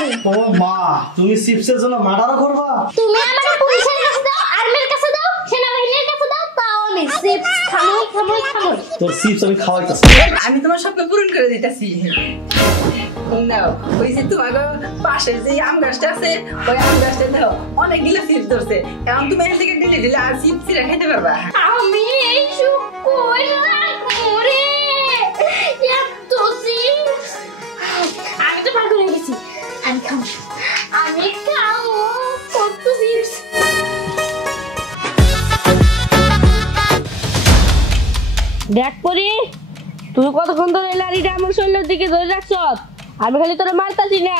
পারি। ও মা, তুমি চিপসের জন্য মার্ডার করবা? তুমি আমাকে পুলিশের কাছে দাও, আর্মির কাছে দাও, সেনাবাহিনীর কাছে দাও, তাও আমি চিপস খামই। তোর চিপস আমি খাওয়াইতাছি। আমি তোমার স্বপ্ন পূরণ করে দিতেছি। নাও, ওই যে তোমার পাশে যে আম গাছটা আছে, ওই আম গাছটা দাও, অনেকগুলো চিপস ধরছে। এখন তুমি এখান থেকে ঢিলে আর চিপস ছিঁড়ে খেতে পারবা। আমি এই সুখ কই রাখবো রে, এত চিপস। আমি তো পাগল হয়ে গেছি, আমি খাবো কত চিপস। দেখ পরি, তুই কতক্ষণ ধরে এই লাড়িটা আমার শরীরের দিকে ধরে রাখছ? আমি খালি তোরা মারতাছি না,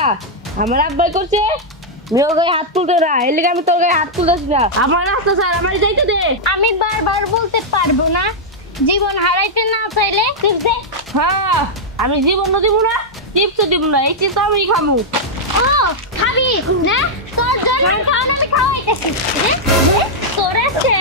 আমার আব্বাই করছে মেয়ের গায়ে হাত তুলতে না, এর লিগে আমি তোর গায়ে হাত তুলতেছি না। আমার রাস্তা স্যার, আমার যাইতে দে। আমি বারবার বলতে পারবো না, জীবন হারাইতে না চাইলে চিপস দে। হ্যাঁ, আমি জীবনও দিব না, চিপসও দিব না, এই চিপস আমি খামু। ও খাবি না? তোর জন্য খাওয়ান আমি খাওয়াইতেছি। তোর আছে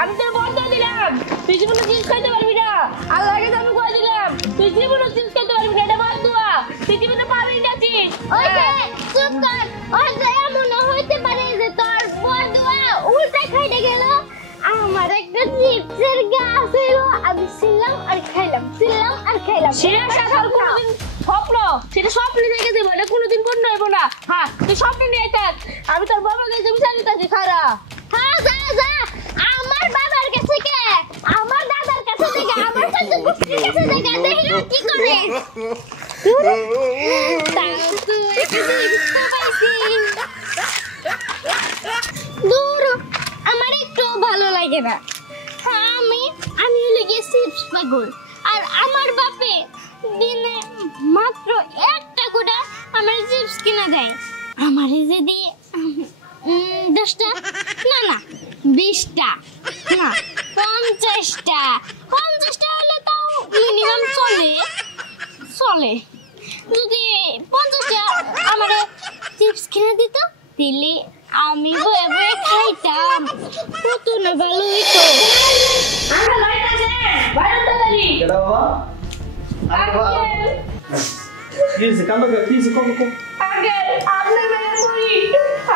আমি তোর বন্ধ দিলাম, তুই জীবনে চিপস খাইতে পারবি না। আল্লাহ আগে আমি কয়ে দিলাম, তুই জীবনে চিপস খাইতে পারবি না, এটা বাদ দোয়া। তুই জীবনে পারবি না চিপস। চুপ কর। এমন হইতে পারে যে তোর বন্ধুয়া উল্টা খাইতে গেল। আমার একটা চিপসের গাছ ছিল, আমি ছিলাম আর খাইলাম। সেটা স্বপ্ন দেখে দেবো, এটা কোনোদিন পূর্ণ হইব না। হ্যাঁ, তুই স্বপ্ন নিয়ে থাক, আমি তোর বাবাকে জমি চালিয়ে খারা। হ্যাঁ যা, আমার বাবার কাছে কে, আমার দাদার কাছে থেকে, আমার চাচা কুকুরের কাছে থেকে দেখি কি করে। তাও তো একটা চিপস পাইছি। দূর, আমার একটু ভালো লাগে না। হ্যাঁ, আমি হলে গিয়ে চিপস পাগল। আর আমার বাপে দিনে মাত্র একটা করে আমার চিপস কিনা দেয়। আমার যদি 10টা না 20টা না 50টা হলে তাও মিনিমাম চলে। যদি 50টা আমার চিপস কিনে দিত, তাহলে আমি বয়ে বয়ে খাইতাম, কত না ভালো হইতো। কেডা বাবা? আরে বাবা, কি হইছে? কান্দ কে? কি হইছে? কম আগে আপনি মেরে পড়ি,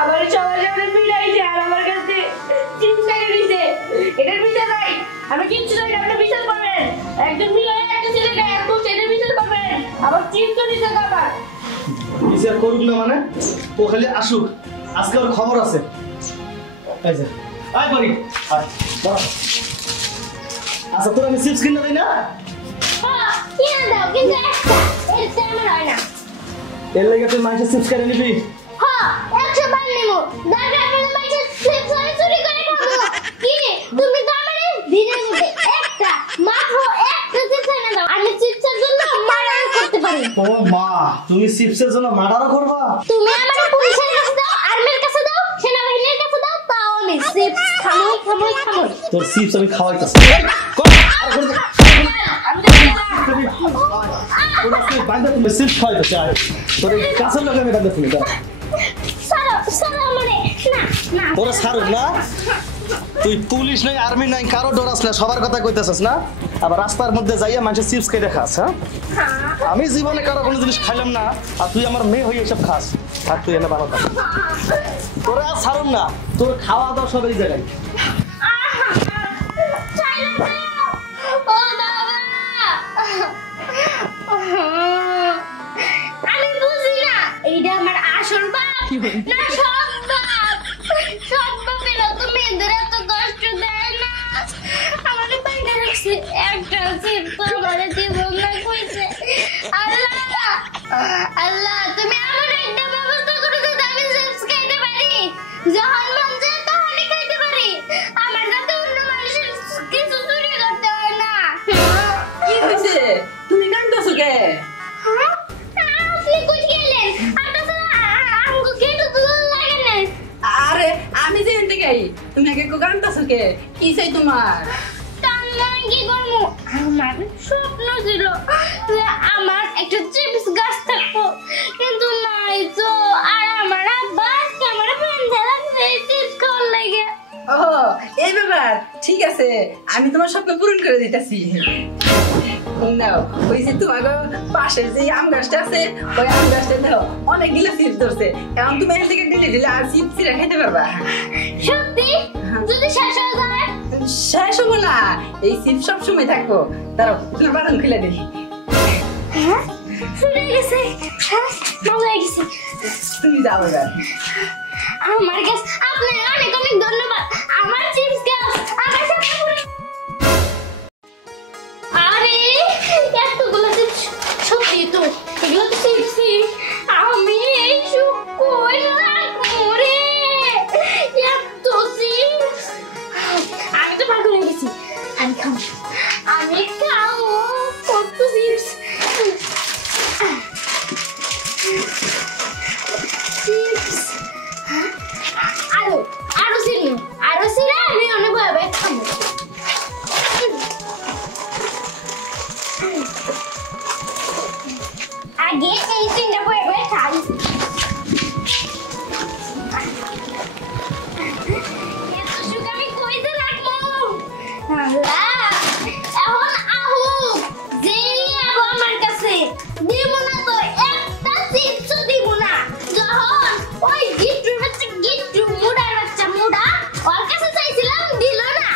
আমার সবার সামনে পিড়াইছে আর আমার কাছে চিপস খাইয়ে দিছে। এটার বিচার নাই, আমি কিচ্ছু জানি না, আপনি বিচার করবেন। একজন মিলে একটা ছেলে গায়ে হাত তুলছে, এটার বিচার করবেন। আবার চিপস তো নিতে যাবা। বিচার করুক না মানে? ও খালি আসুক, আজকে ওর খবর আছে। এই যে আয় পরি, আয় দাঁড়া। আচ্ছা, তোর আমি চিপস কিনে দেই না? হ্যাঁ, কিনে দাও, কিন্তু একটা, এর আমার হয় না। এর লাগে তুই মাংসের চিপস কিনে নিবি? হ্যাঁ, 100 বার নেবো। দরকার পড়লে মাছের চিপস আমি চুরি করে খাবো। কি তুমি তো আমারে দিনের মধ্যে মাত্র একটা চিপস এনে দাও, আমি চিপসের জন্য মার্ডার করতে পারি। ও মা, তুমি চিপসের জন্য মার্ডার করবা? তুমি আমাকে পুলিশের কাছে দাও, আর্মির কাছে দাও, সেনাবাহিনীর কাছে দাও, তাও আমি চিপস খামই। তোর চিপস আমি খাওয়াইতাছি। তুমি চিপস খাওয়াইতাছি, আয় তোর এই কাছের লোক আমি বান্ধব তুমি। তোরা ছাড়ুক না, তুই পুলিশ নাই, আর্মি নাই, কারো ডরাস না, সবার কথা কইতেছিস না। আবার রাস্তার মধ্যে যাইয়া মানুষের চিপস খেয়ে দেখাস। হ্যাঁ, আমি জীবনে কারো কোনো জিনিস খাইলাম না, আর তুই আমার মেয়ে হয়ে এসব খাস। আর তুই এনে ভালো থাক, তোরা আর ছাড়ুন না, তোর খাওয়া দাওয়া সব এই জায়গায়। আমি বুঝি না এইটা আমার আসল বাপ না সব বাপেরা তো মেয়েদের এত কষ্ট দেয় না। আমার বাইরে রাখছে একটা চিপস আমার জীবন না কইছে। আল্লাহ তুমি আমার একটা ব্যবস্থা করে দাও, আমি চিপস খাইতে পারি, যখন মন চায় তখনই খাইতে পারি, আমার যাতে অন্য মানুষের কিছু চুরি করতে হয় না। কি হইছে? তুমি কাঁদতেছো কে? হ্যাঁ, আপনি কই গেলেন? আমগো গেট তো লাগে না। আরে আমি যে এন্ড গাই, তুমি আগে কাঁদতেছো কে? কি চাই তোমার? টান আমি কি করবো? আমার স্বপ্ন ছিল যে আমার একটা চিপস গাছ থাকতো, কিন্তু নাই তো। আর আমার আব্বা আজকে আমার বেঁধে রাখছে এই চিপস খাওয়ার লাগে। ও এই ব্যাপার, ঠিক আছে, আমি তোমার স্বপ্ন পূরণ করে দিতেছি। নাও, ওই যে তোমার পাশে যে আম গাছটা আছে, ওই আম গাছটা দাও, অনেকগুলো চিপস ধরছে। এখন তুমি এখান থেকে ঢেলে ঢেলে আর চিপস খাইতে পারবা। সত্যি? যদি শেষ হয়ে যায়? শেষ হবো না, এই চিপস সব সময় থাকবো। তারও তোমার বাটন খুলে দেখি। হ্যাঁ, শুনে গেছে। হ্যাঁ, ভালো লেগেছে। তুমি যাও এবার। আমার গাছ, আপনার অনেক অনেক ধন্যবাদ। আমার চিপস গাছ আমার সাথে পুরো। আরে এতগুলো চিপস, সত্যি তো এগুলো তো চিপসই। আমি এই সব কই রাখবো রে? এত চিপস, আমি তো পাগল হয়ে গেছি। আমি খাবো, আমি খাবো কত চিপস। চিপস আরো সিনে আমি অনেক ভাবে খাবো। আগে এই তিনটা ভাবে খাই। এত সুখ আমি কইতে রাখবো। এখন আহু যেই আবো আমার কাছে দিব না তো একটা চিপস দিব না। যখন ওই গিট্টুর বাচ্চা গিট্টু মুড়ার বাচ্চা মুড়া ওর কাছে চাইছিলাম, দিল না।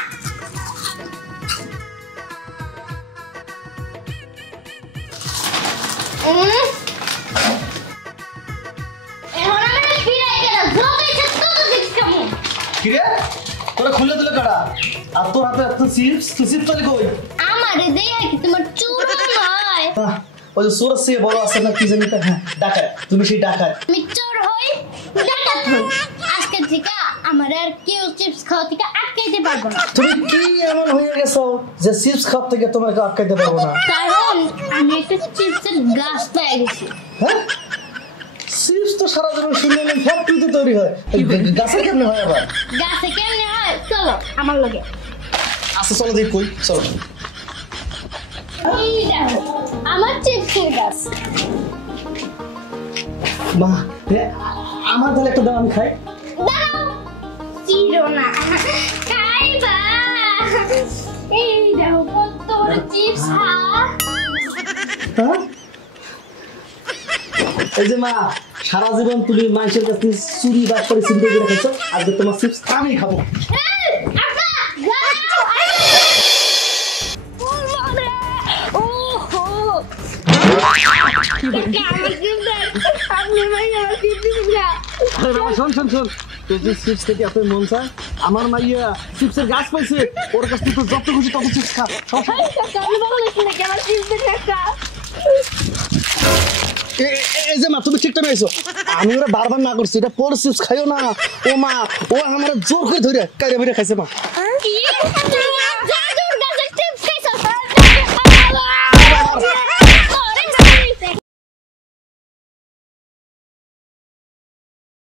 এখন আমি ফিরে গেলাম, যতই চেষ্টা তো চিপস খাবো। কিরে তোরা খুলে দিলে কাটা, আর তোর হাতে এত চিপস, তুই চিপস চলে কই? আমারে দেই আর কি তোমার চুল নয়। ওই যে সোর সে বড় আছে না কি জানি, হ্যাঁ ডাকাত, তুমি সেই ডাকাত। আমি চোর হই, ডাকাত হই। আজকে থেকে আমার আর কেউ চিপস খাওয়া থেকে আটকাইতে পারবো না। তুমি কি এমন হয়ে গেছো যে চিপস খাওয়া থেকে তোমাকে আটকাইতে পারবো না? কারণ আমি একটা চিপসের গাছ পেয়ে গেছি। হ্যাঁ, চিপস তো সারা জীবন শুনলাম ফ্যাক্টরিতে তৈরি হয়, গাছে কেমনে হয় আবার? গাছে কেমনে হয়? চলো আমার লগে। আচ্ছা চলো দেখি কই, চলো। এই দেখো আমার চিপসের গাছ। মা আমার তাহলে একটা দাও, আমি খাই। দাঁড়াও, চিরো না, খাইবা। এই দেখো কত বড় চিপস। হ্যাঁ, এই যে মা, সারা জীবন তুমি মানুষের কাছে চুরি বাদ করে চিন্তা করে খাইছো, আজকে তোমার চিপস আমি খাবো। শোন শোন শোন, তোর যে চিপস খেতে এত মন চায়, আমার মাইয়া চিপসের গাছ পাইছে, ওর কাছ থেকে যত খুশি তত চিপস খা। এই যে মা, তুমি ঠিকটা পেয়েছো, আমি ওরা বারবার না করছি, এটা পরে চিপস খাইও না। ও মা, ও আমার জোর করে ধরে কাইরে বেড়ে খাইছে মা।